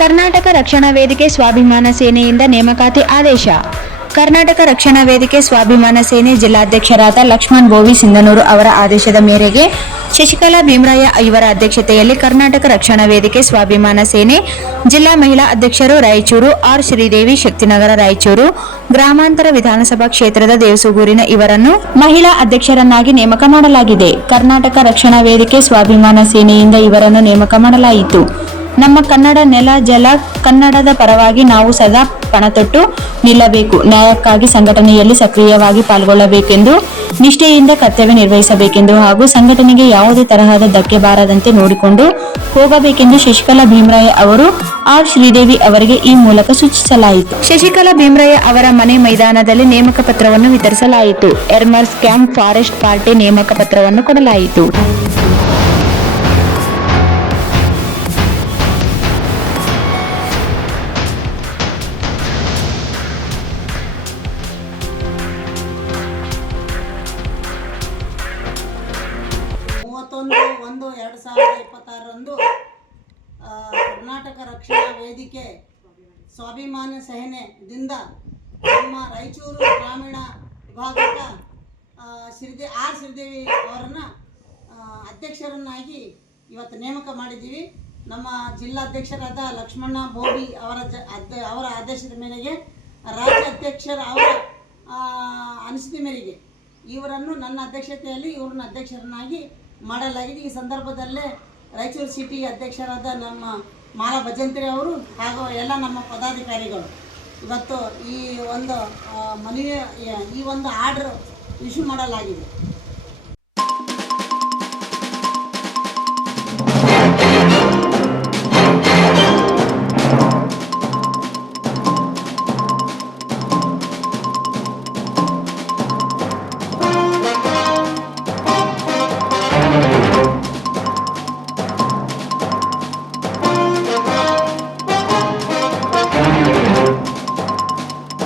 ಕರ್ನಾಟಕ ರಕ್ಷಣಾ ವೇದಿಕೆ ಸ್ವಾಭಿಮಾನ ಸೇನೆಯಿಂದ ನೇಮಕಾತಿ ಆದೇಶ. ಕರ್ನಾಟಕ ರಕ್ಷಣಾ ವೇದಿಕೆ ಸ್ವಾಭಿಮಾನ ಸೇನೆ ಜಿಲ್ಲಾಧ್ಯಕ್ಷರಾದ ಲಕ್ಷ್ಮಣ್ ಬೋವಿ ಸಿಂಧನೂರು ಅವರ ಆದೇಶದ ಮೇರೆಗೆ ಶಶಿಕಲಾ ಭೀಮರಾಯ ಇವರ ಅಧ್ಯಕ್ಷತೆಯಲ್ಲಿ ಕರ್ನಾಟಕ ರಕ್ಷಣಾ ವೇದಿಕೆ ಸ್ವಾಭಿಮಾನ ಸೇನೆ ಜಿಲ್ಲಾ ಮಹಿಳಾ ಅಧ್ಯಕ್ಷರು ರಾಯಚೂರು ಆರ್ ಶ್ರೀದೇವಿ ಶಕ್ತಿನಗರ ರಾಯಚೂರು ಗ್ರಾಮಾಂತರ ವಿಧಾನಸಭಾ ಕ್ಷೇತ್ರದ ದೇವಸೂಗೂರಿನ ಇವರನ್ನು ಮಹಿಳಾ ಅಧ್ಯಕ್ಷರನ್ನಾಗಿ ನೇಮಕ ಮಾಡಲಾಗಿದೆ. ಕರ್ನಾಟಕ ರಕ್ಷಣಾ ವೇದಿಕೆ ಸ್ವಾಭಿಮಾನ ಸೇನೆಯಿಂದ ಇವರನ್ನು ನೇಮಕ ಮಾಡಲಾಯಿತು. ನಮ್ಮ ಕನ್ನಡ ನೆಲ ಜಲ ಕನ್ನಡದ ಪರವಾಗಿ ನಾವು ಸದಾ ಪಣತೊಟ್ಟು ನಿಲ್ಲಬೇಕು. ನ್ಯಾಯಕ್ಕಾಗಿ ಸಂಘಟನೆಯಲ್ಲಿ ಸಕ್ರಿಯವಾಗಿ ಪಾಲ್ಗೊಳ್ಳಬೇಕೆಂದು ನಿಷ್ಠೆಯಿಂದ ಕರ್ತವ್ಯ ನಿರ್ವಹಿಸಬೇಕೆಂದು ಹಾಗೂ ಸಂಘಟನೆಗೆ ಯಾವುದೇ ತರಹದ ಧಕ್ಕೆ ಬಾರದಂತೆ ನೋಡಿಕೊಂಡು ಹೋಗಬೇಕೆಂದು ಶಶಿಕಲಾ ಭೀಮರಾಯ ಅವರು ಆರ್ ಶ್ರೀದೇವಿ ಅವರಿಗೆ ಈ ಮೂಲಕ ಸೂಚಿಸಲಾಯಿತು. ಶಶಿಕಲಾ ಭೀಮರಾಯ ಅವರ ಮನೆ ಮೈದಾನದಲ್ಲಿ ನೇಮಕ ಪತ್ರವನ್ನು ವಿತರಿಸಲಾಯಿತು. ಎರ್ಮರ್ಸ್ ಕ್ಯಾಂಪ್ ಫಾರೆಸ್ಟ್ ಪಾರ್ಟಿ ನೇಮಕ ಪತ್ರವನ್ನು ಕೊಡಲಾಯಿತು. ಒಂದು 2026 ಕರ್ನಾಟಕ ರಕ್ಷಣಾ ವೇದಿಕೆ ಸ್ವಾಭಿಮಾನ ಸೇನೆದಿಂದ ನಮ್ಮ ರಾಯಚೂರು ಗ್ರಾಮೀಣ ವಿಭಾಗದ ಆರ್ ಶ್ರೀದೇವಿ ಅವರನ್ನ ಅಧ್ಯಕ್ಷರನ್ನಾಗಿ ಇವತ್ತು ನೇಮಕ ಮಾಡಿದ್ದೀವಿ. ನಮ್ಮ ಜಿಲ್ಲಾಧ್ಯಕ್ಷರಾದ ಲಕ್ಷ್ಮಣ ಬೋವಿ ಅವರ ಆದೇಶದ ಮೇರೆಗೆ ರಾಜ್ಯ ಅಧ್ಯಕ್ಷರ ಅವರ ಅನಿಸಿಕೆ ಮೇರೆಗೆ ಇವರನ್ನು ನನ್ನ ಅಧ್ಯಕ್ಷತೆಯಲ್ಲಿ ಇವ್ರನ್ನ ಅಧ್ಯಕ್ಷರನ್ನಾಗಿ ಮಾಡಲಾಗಿದೆ. ಈ ಸಂದರ್ಭದಲ್ಲೇ ರಾಯಚೂರು ಸಿಟಿ ಅಧ್ಯಕ್ಷರಾದ ನಮ್ಮ ಮಾಲಾ ಭಜಂತ್ರಿ ಅವರು ಹಾಗೂ ಎಲ್ಲ ನಮ್ಮ ಪದಾಧಿಕಾರಿಗಳು ಇವತ್ತು ಈ ಒಂದು ಆರ್ಡರ್ ಇಶ್ಯೂ ಮಾಡಲಾಗಿದೆ.